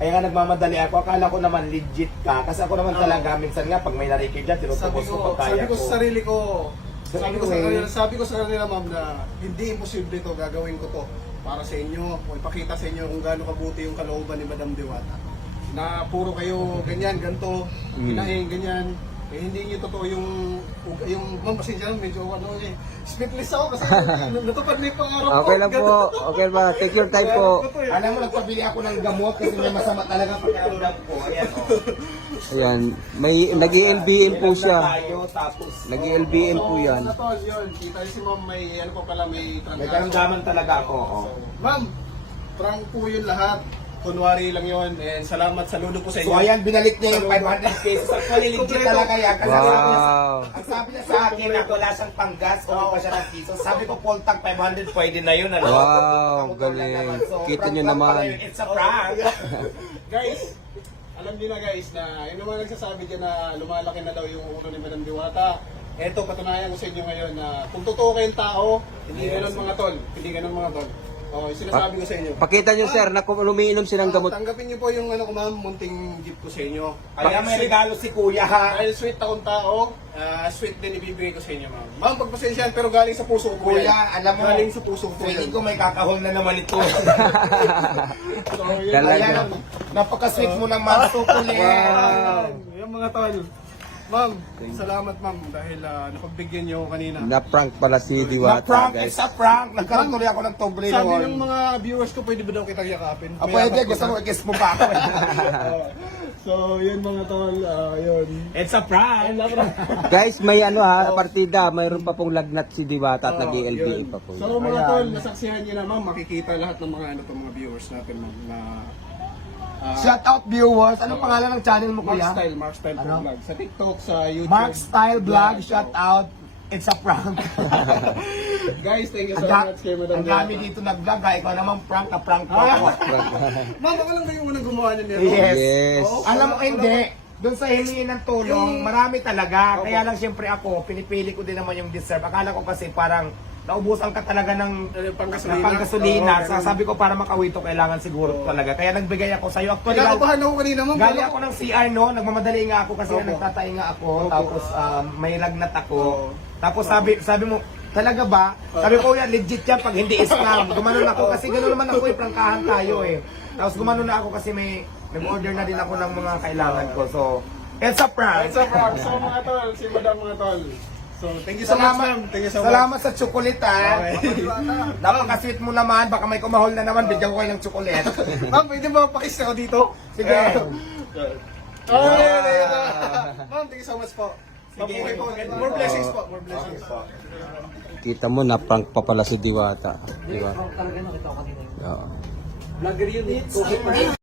Kaya nga nagmamadali ako. Akala ko naman legit ka. Kasi ako naman talaga, minsan nga pag may narikid dyan, tinutubos ko pag kaya sabi ko sa sarili ko, So, sabi ko sa kanila ma'am na hindi imposible to, gagawin ko to para sa inyo, o ipakita sa inyo kung gaano kabuti yung kalooban ni Madam Diwata. Na puro kayo ganyan, ganto, hinaing, ganyan. Eh, hindi niyo totoo yung ma'am, pasensya lang, medyo speechless ako kasi natupad na yung pangarap ko. Okay lang po. Okay ba? Take your time po. Alam mo, nagpabili ako ng gamot kasi may masama talaga pakiramdam ko. Ayan, Ayan. May nag-LBN po siya. Tayo, tapos, Nag-LBN po yan. Ano to, yun, kita niyo si ma'am, may ano pa pala, may may karamdaman talaga ako. Oh. Ma'am, prank po yun lahat. Kunwari lang yun. And salamat, saludo po sa inyo. So ayan, binalik niya yung 500 pesos. Actually, legit talaga yan. Kasi Wow. ang sabi niya sa akin na wala siyang panggas o pa siya ng piso. Sabi ko, full tag 500, pwede na yun. Ano? Wow, Motor lang galing. naman. So, Kita prank niyo lang naman. pala yun. It's a prank. Guys, alam niyo na guys na yung naman nagsasabi dyan na lumalaki na daw yung ulo ni Madam Diwata. Eto, patunayan ko sa inyo ngayon na kung totoo kayong tao, hindi ganun mga tol. Hindi ganun mga tol. Oh, sinasabi ko sa inyo. Pakita niyo sir na lumiinom siya ng gamot. Tanggapin niyo po yung ano ko ma'am, munting gift ko sa inyo. Kaya may regalo si kuya ha. Dahil sweet akong tao, sweet din ibibigay ko sa inyo ma'am. Ma'am, pagpasensyahan pero galing sa puso ko Kuya, alam mo, galing sa puso ko feeling yan. ko may kakahol na naman ito. So, yun, Talaga. Ayan, napaka-sweet mo ng mga sukulit. Wow. Yung mga tol. Ma'am, salamat ma'am dahil napagbigyan niyo ako kanina. Na-prank pala si Diwata, Na-prank, guys. it's a prank. Nagkaroon tuloy ako ng tobre Sabi noon. ng mga viewers ko, pwede ba daw kitang yakapin? Ah, pwede, gusto mo, i-kiss mo pa ako. So, yun mga tol, yun. It's a prank. Guys, may ano ha, partida, mayroon pa pong lagnat si Diwata at nag-LBA pa po. So mga tol, nasaksihan niyo na ma'am, makikita lahat ng mga ano to, mga viewers natin ma'am na Shout out viewers. Anong pangalan ng channel mo, kuya? Mark Style Ano? Vlog. Sa TikTok, sa YouTube. Mark Style Vlog. Shout out. It's a prank. Guys, thank you so much kay Madam Ang dami Diwata. dito nag-vlog. Ikaw naman prank pa ako. Ma'am, ako lang ba yung unang gumawa niya nito? Yes. Yes. Oo, Alam mo, wala- hindi. Doon sa hihingi ng tulong, marami talaga. Kaya lang siyempre ako, pinipili ko din naman yung deserve. Akala ko kasi parang naubusan ka talaga ng panggasolina. Sabi ko para makauwi to, kailangan siguro talaga. Kaya nagbigay ako sa'yo. Actually, Kinakabahan ako kanina ma'am. galing ako ng CR, no? Nagmamadali nga ako kasi nagtatay nga ako. Tapos may lagnat ako. Tapos sabi mo, talaga ba? Sabi ko, yan, legit yan pag hindi scam. Gumanon ako kasi gano'n naman ako, prangkahan tayo eh. Tapos gumanon na ako kasi may order na din ako ng mga kailangan ko. So, it's a prank. It's a prank. So mga tol, si Madam mga tol. So, thank you so much ma'am. Thank you so much. Salamat sa chocolate ha. Okay. Napaka-sweet mo naman. Baka may kumahol na naman. Bigyan ko kayo ng chocolate. Ma'am, pwede ba pakis ako dito? Sige. Ma'am, thank you so much po. Sige. Mabuhay po. More blessings po. More blessings po. Kita mo, na-prank pa pala si Diwata. Diba? Talaga nakita ko kanina. Oo. Vlogger yun eh.